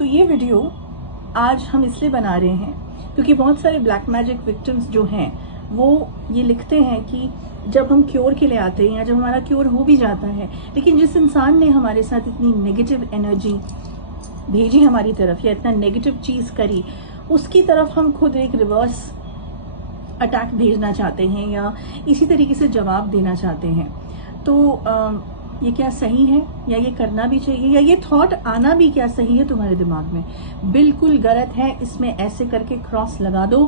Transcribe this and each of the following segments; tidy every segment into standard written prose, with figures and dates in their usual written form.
तो ये वीडियो आज हम इसलिए बना रहे हैं क्योंकि बहुत सारे ब्लैक मैजिक विक्टिम्स जो हैं वो ये लिखते हैं कि जब हम क्योर के लिए आते हैं या जब हमारा क्योर हो भी जाता है, लेकिन जिस इंसान ने हमारे साथ इतनी नेगेटिव एनर्जी भेजी हमारी तरफ या इतना नेगेटिव चीज करी, उसकी तरफ हम खुद एक रिवर्स अटैक भेजना चाहते हैं या इसी तरीके से जवाब देना चाहते हैं। तो ये क्या सही है या ये करना भी चाहिए या ये थॉट आना भी क्या सही है तुम्हारे दिमाग में? बिल्कुल गलत है। इसमें ऐसे करके क्रॉस लगा दो,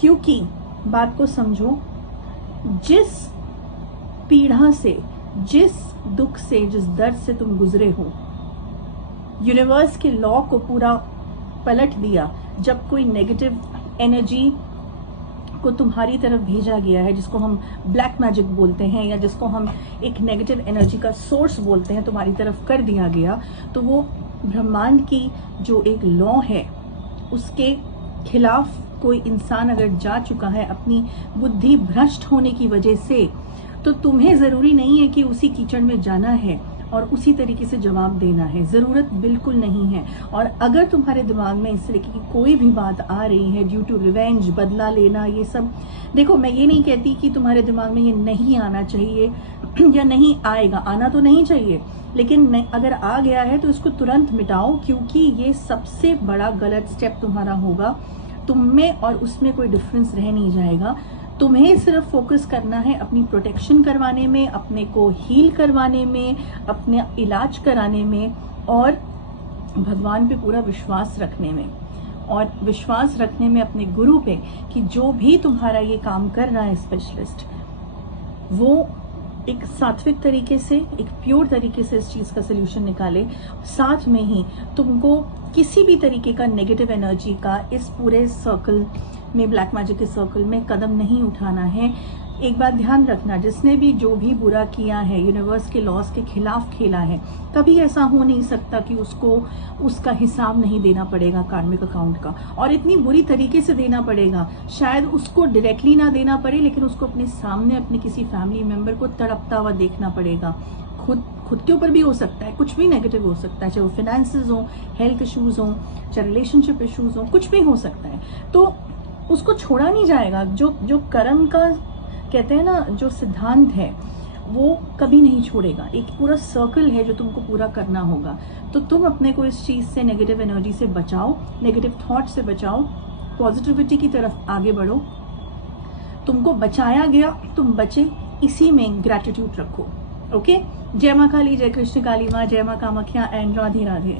क्योंकि बात को समझो, जिस पीड़ा से, जिस दुख से, जिस दर्द से तुम गुजरे हो, यूनिवर्स के लॉ को पूरा पलट दिया जब कोई नेगेटिव एनर्जी को तुम्हारी तरफ भेजा गया है, जिसको हम ब्लैक मैजिक बोलते हैं या जिसको हम एक नेगेटिव एनर्जी का सोर्स बोलते हैं, तुम्हारी तरफ कर दिया गया, तो वो ब्रह्मांड की जो एक लॉ है उसके खिलाफ कोई इंसान अगर जा चुका है अपनी बुद्धि भ्रष्ट होने की वजह से, तो तुम्हें जरूरी नहीं है कि उसी कीचड़ में जाना है और उसी तरीके से जवाब देना है। जरूरत बिल्कुल नहीं है। और अगर तुम्हारे दिमाग में इस तरीके की कोई भी बात आ रही है ड्यू टू रिवेंज, बदला लेना, ये सब, देखो मैं ये नहीं कहती कि तुम्हारे दिमाग में ये नहीं आना चाहिए या नहीं आएगा, आना तो नहीं चाहिए, लेकिन अगर आ गया है तो इसको तुरंत मिटाओ, क्योंकि ये सबसे बड़ा गलत स्टेप तुम्हारा होगा। तुम में और उसमें कोई डिफरेंस रह नहीं जाएगा। तुम्हें सिर्फ फोकस करना है अपनी प्रोटेक्शन करवाने में, अपने को हील करवाने में, अपने इलाज कराने में और भगवान पे पूरा विश्वास रखने में, और विश्वास रखने में अपने गुरु पे कि जो भी तुम्हारा ये काम कर रहा है स्पेशलिस्ट, वो एक सात्विक तरीके से, एक प्योर तरीके से इस चीज का सोल्यूशन निकाले। साथ में ही तुमको किसी भी तरीके का नेगेटिव एनर्जी का इस पूरे सर्कल में, ब्लैक मैजिक के सर्कल में कदम नहीं उठाना है। एक बात ध्यान रखना, जिसने भी जो भी बुरा किया है, यूनिवर्स के लॉस के खिलाफ खेला है, कभी ऐसा हो नहीं सकता कि उसको उसका हिसाब नहीं देना पड़ेगा कार्मिक अकाउंट का, और इतनी बुरी तरीके से देना पड़ेगा। शायद उसको डायरेक्टली ना देना पड़े, लेकिन उसको अपने सामने अपने किसी फैमिली मेंबर को तड़पता हुआ देखना पड़ेगा। खुद के ऊपर भी हो सकता है, कुछ भी नेगेटिव हो सकता है, चाहे वो फाइनेंसेस हो, हेल्थ इश्यूज हो, चाहे रिलेशनशिप इश्यूज हो, कुछ भी हो सकता है। तो उसको छोड़ा नहीं जाएगा। जो कर्म का कहते हैं ना, जो सिद्धांत है वो कभी नहीं छोड़ेगा। एक पूरा सर्कल है जो तुमको पूरा करना होगा। तो तुम अपने को इस चीज से, नेगेटिव एनर्जी से बचाओ, नेगेटिव थॉट से बचाओ, पॉजिटिविटी की तरफ आगे बढ़ो। तुमको बचाया गया, तुम बचे, इसी में ग्रैटिट्यूड रखो। ओके। जय मां काली, जय कृष्ण काली माँ, जय मां कामाख्या एंड राधे राधे।